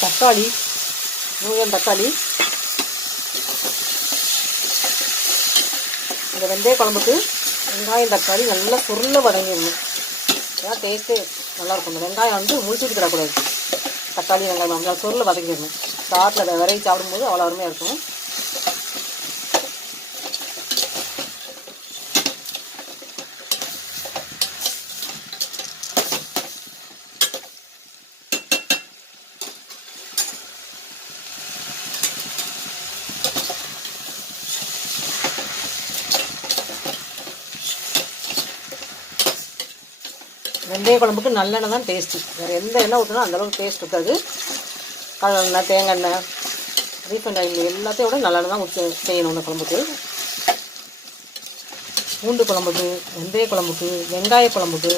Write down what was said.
தக்காளி, தக்காளி. இந்த வெந்தய குழம்புக்கு வெங்காயம் தக்காளி நல்லா சுருள வதங்கிடணும். அதான் டேஸ்ட்டே நல்லாயிருக்கும். இந்த வெங்காயம் வந்து முழிச்சுட்டு கிடக்கூடாது. தக்காளி வெங்காயம் நல்லா சுருள வதங்கிடணும். சாப்பில் விரைவி சாப்பிடும்போது அவ்வளோ அருமையாக இருக்கும். வெந்தய குழம்புக்கு நல்லெண்ணெய் தான் டேஸ்ட்டு. வேறு எந்த எண்ணெய் ஊற்றினா அந்தளவுக்கு டேஸ்ட் இருக்காது. கடலெண்ணெய், தேங்காய் எண்ணெய், ரீஃபைண்ட் ஆயில் எல்லாத்தையும் விட நல்லெண்ணெய் தான் ஊற்றி செய்யணும் இந்த குழம்புக்கு. பூண்டு குழம்புக்கு, வெந்தய குழம்புக்கு, வெங்காய குழம்புக்கு